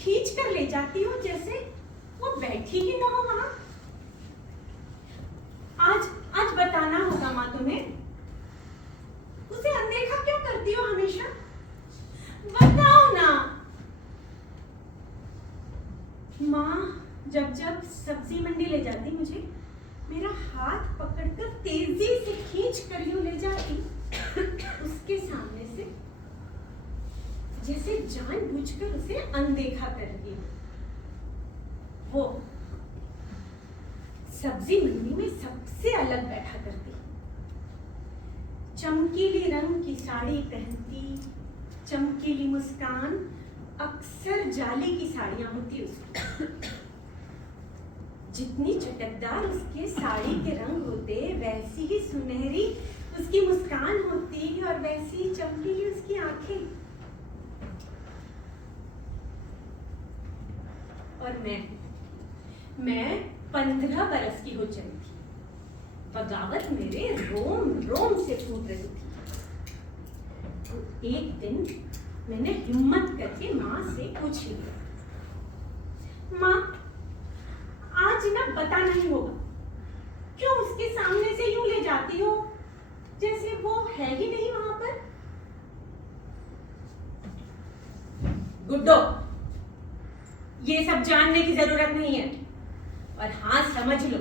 खींच कर ले जाती हो जैसे वो बैठी ही ना हो वहां। आज आज बताना होगा माँ तुम्हें, उसे अनदेखा क्यों करती हो हमेशा? बताओ ना। माँ जब जब सब्जी मंडी ले जाती मुझे, मेरा हाथ पकड़कर तेजी से खींच कर यूं ले जाती उसके सामने से, जैसे जानबूझकर उसे अनदेखा करती। वो सब्जी मंडी में सबसे अलग बैठा करती, चमकीली रंग की साड़ी पहनती, चमकीली मुस्कान, अक्सर जाली की साड़ियां होती उसकी। जितनी चटकदार उसके साड़ी के रंग होते, वैसी ही सुनहरी उसकी मुस्कान होती और वैसी ही चमकीली उसकी आंखें। और मैं 15 बरस की हो चली थी। बगावत मेरे रोम रोम से फूट रही थी। तो एक दिन मैंने हिम्मत करके माँ से पूछ लिया, माँ आज ना बताना ही होगा, क्यों उसके सामने से यूं ले जाती हो जैसे वो है ही नहीं वहां पर? गुड्डो, ये सब जानने की जरूरत नहीं है। और हाँ समझ लो,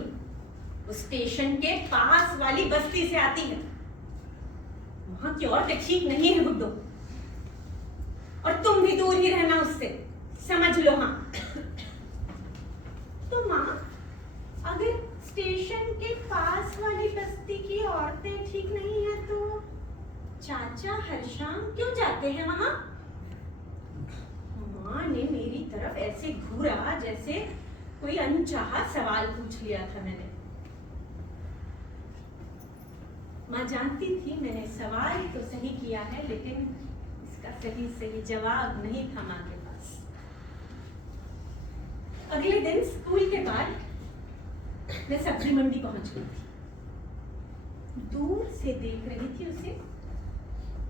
वो स्टेशन के पास वाली बस्ती से आती है। वहां की औरतें ठीक नहीं है गुड्डो, और तुम भी दूर ही रहना उससे, समझ लो। हाँ तो माँ, अगर स्टेशन के पास वाली बस्ती की औरतें ठीक नहीं है तो चाचा हर शाम क्यों जाते हैं वहां? माँ ने मेरी तरफ ऐसे घूरा जैसे कोई अनचाहा सवाल पूछ लिया था मैंने। माँ जानती थी मैंने सवाल तो सही किया है, लेकिन इसका सही जवाब नहीं था माँ के पास। अगले दिन स्कूल के बाद मैं सब्जी मंडी पहुंच गई थी। दूर से देख रही थी उसे,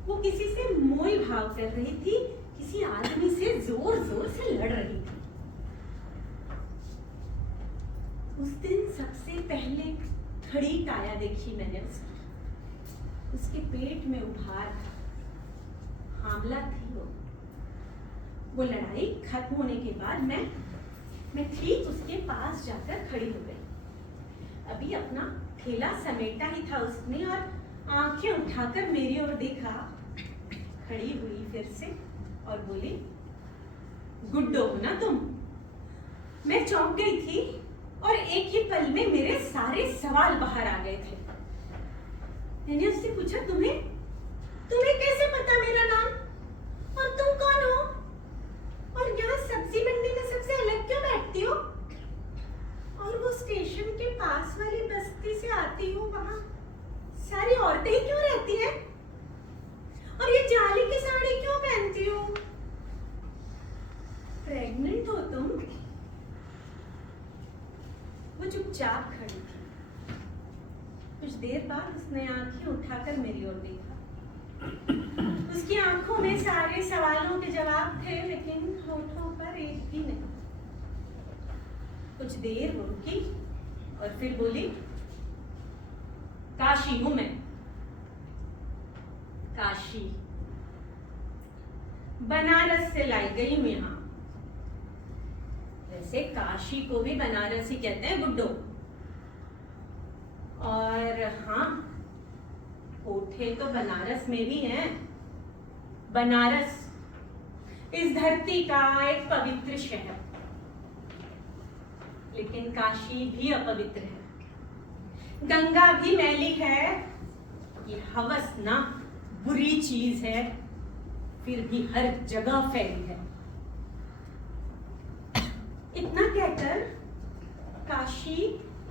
वो किसी से मोल भाव कर रही थी, किसी आदमी से जोर जोर से लड़ रही थी। उस दिन सबसे पहले खड़ी काया देखी मैंने उसकी। उसके पेट में उभार था, हामला थी वो लड़ाई खत्म होने के बाद मैं ठीक उसके पास जाकर खड़ी हो गई। अभी अपना थैला समेटा ही था उसने और आंखें उठाकर मेरी ओर देखा। खड़ी हुई फिर से और बोली, गुड्डो हो ना तुम? मैं चौंक गई थी और एक ही पल में मेरे सारे सवाल बाहर आ गए थे। मैंने उससे पूछा, तुम्हें कैसे पता मेरा नाम? और तुम कौन हो? और यहाँ सब्जी मंडी में सबसे अलग क्यों बैठती हो? और वो स्टेशन के पास वाली बस्ती से आती हो, वहां सारी औरतें ही क्यों रहती हैं? और ये जाली की साड़ी क्यों पहनती हो? प्रेग्नेंट हो तुम? वो चुपचाप खड़ी थी। कुछ देर बाद उसने आंखें उठाकर मेरी ओर देखा। उसकी आंखों में सारे सवालों के जवाब थे, लेकिन होठों पर एक भी नहीं। कुछ देर वो रुकी और फिर बोली, काशी हूं मैं। काशी, बनारस से लाई गई हूं यहां। वैसे काशी को भी बनारस ही कहते हैं गुड्डो। और हाँ, कोठे तो बनारस में भी हैं। बनारस इस धरती का एक पवित्र शहर, लेकिन काशी भी अपवित्र है। गंगा भी मैली है। ये हवस ना बुरी चीज है, फिर भी हर जगह फैली है। इतना कहकर काशी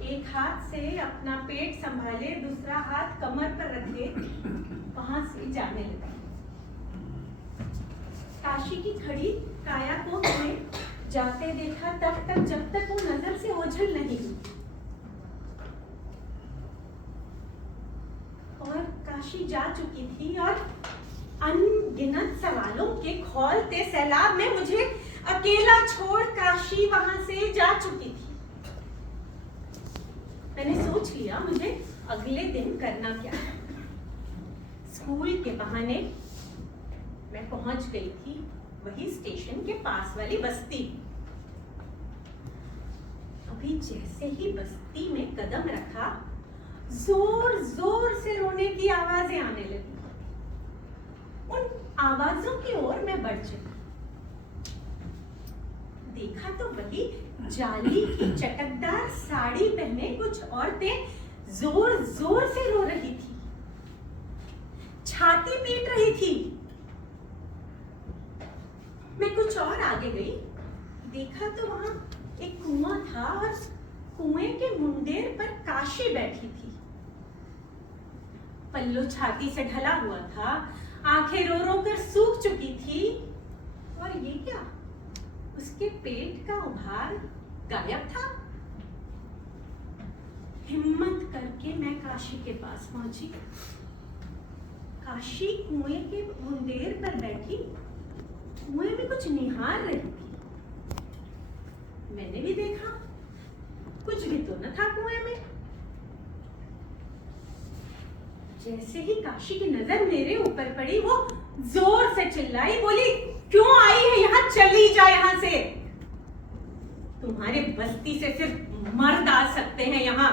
एक हाथ से अपना पेट संभाले, दूसरा हाथ कमर पर रखे वहां से जाने लगा। काशी की खड़ी काया को मैंने जाते देखा तब तक जब तक वो नजर से ओझल नहीं हुई। और काशी जा चुकी थी और अनगिनत सवालों के खौलते सैलाब में मुझे अकेला छोड़ काशी वहां से जा चुकी थी। मैंने सोच लिया मुझे अगले दिन करना क्या है। स्कूल के बहाने मैं पहुंच गई थी वही स्टेशन के पास वाली बस्ती। अभी जैसे ही बस्ती में कदम रखा, जोर जोर से रोने की आवाजें आने लगी। उन आवाजों की ओर मैं बढ़ चली। देखा तो वही जाली की चटकदार साड़ी पहने कुछ औरतें जोर जोर से रो रही थी, छाती पीट रही थी। मैं कुछ और आगे गई, देखा तो वहां एक कुआं था और कुएं के मुंडेर पर काशी बैठी थी। पल्लू छाती से ढला हुआ था, आंखें रो रो कर सूख चुकी थी। और ये क्या, उसके पेट का उभार गायब था। हिम्मत करके मैं काशी के पास पहुंची। काशी कुएं के मुंडेर पर बैठी कुएं में कुछ निहार रही थी। मैंने भी देखा, कुछ भी तो न था कुएं में। जैसे ही काशी की नजर मेरे ऊपर पड़ी, वो जोर से चिल्लाई, बोली, क्यों आई है यहाँ? चली जा यहाँ से। तुम्हारे बस्ती से सिर्फ मर्द आ सकते हैं यहाँ,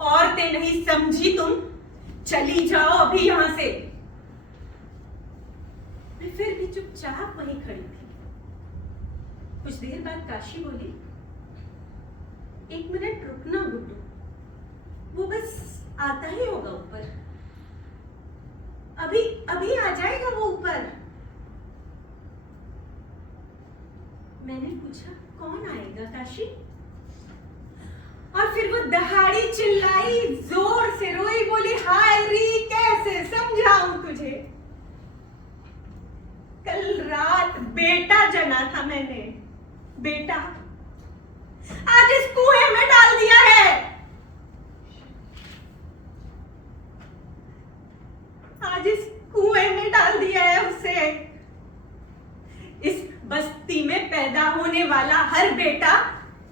औरतें नहीं, समझी तुम? चली जाओ अभी यहाँ से। मैं फिर भी चुपचाप वहीं खड़ी थी। कुछ देर बाद काशी बोली, एक मिनट रुकना गुड्डू, वो बस आता ही होगा ऊपर, अभी अभी आ जाएगा वो ऊपर। मैंने पूछा, कौन आएगा काशी? और फिर वो दहाड़ी चिल्लाई, जोर से रोई, बोली, हाय री, कैसे समझाऊं तुझे? कल रात बेटा जना था मैंने, बेटा आज इस कुएं में डाल दिया है। आज इस कुएं में डाल दिया है उसे। इस बस्ती में पैदा होने वाला हर बेटा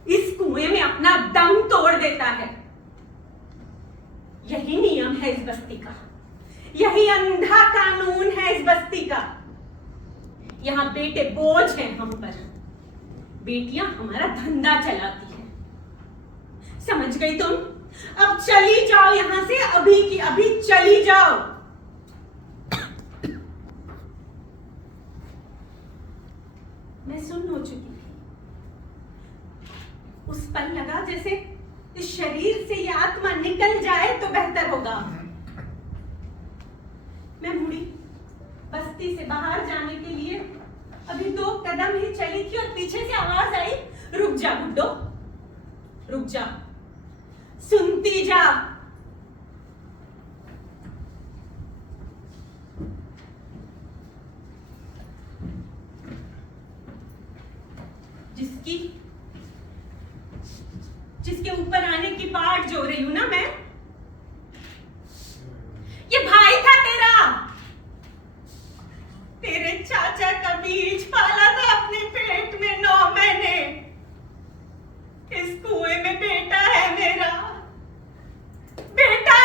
इस कुएं में अपना दम तोड़ देता है। यही नियम है इस बस्ती का, यही अंधा कानून है इस बस्ती का। यहां बेटे बोझ हैं हम पर, बेटियां हमारा धंधा चलाती हैं। समझ गई तुम? अब चली जाओ यहां से, अभी की अभी चली जाओ। मैं सुन्न हो चुकी थी। उस पल लगा जैसे इस शरीर से ये आत्मा निकल जाए तो बेहतर होगा। मैं मुड़ी, बस्ती से बाहर जाने के लिए अभी 2 कदम ही चली थी और पीछे से आवाज आई, रुक जा गुड्डो, रुक जा, सुनती जा। जिसके ऊपर आने की बाट जो रही हूं ना मैं, ये भाई था तेरा। तेरे चाचा का बीज पाला था अपने पेट में 9 महीने। इस कुएं में बेटा है मेरा, बेटा।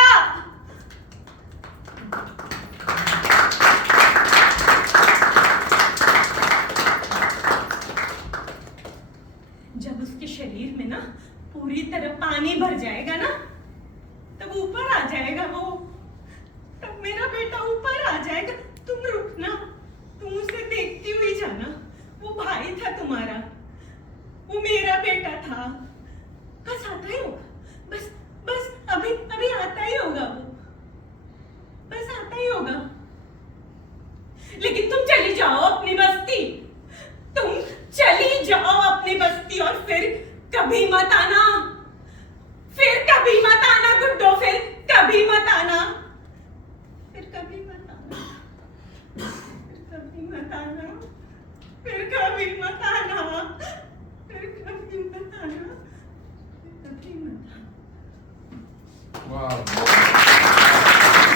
जब उसके शरीर में ना पूरी तरह पानी भर जाएगा ना, तब ऊपर आ जाएगा वो, तब मेरा बेटा ऊपर आ जाएगा। तुम रुकना, तुम उसे देखती हुई जाना। वो भाई था तुम्हारा, वो मेरा बेटा था। बस आता ही होगा, बस बस अभी अभी आता ही होगा वो, बस आता ही होगा। लेकिन तुम चली जाओ अपनी बस्ती, तुम चली जाओ अपनी बस्ती और फिर कभी मत आना, फिर कभी मत आना गुड्डो, फिर कभी मत आना, फिर कभी मत आना, फिर कभी मत आना, फिर कभी मत आना, फिर कभी मत आना, फिर कभी मत आना। वाह।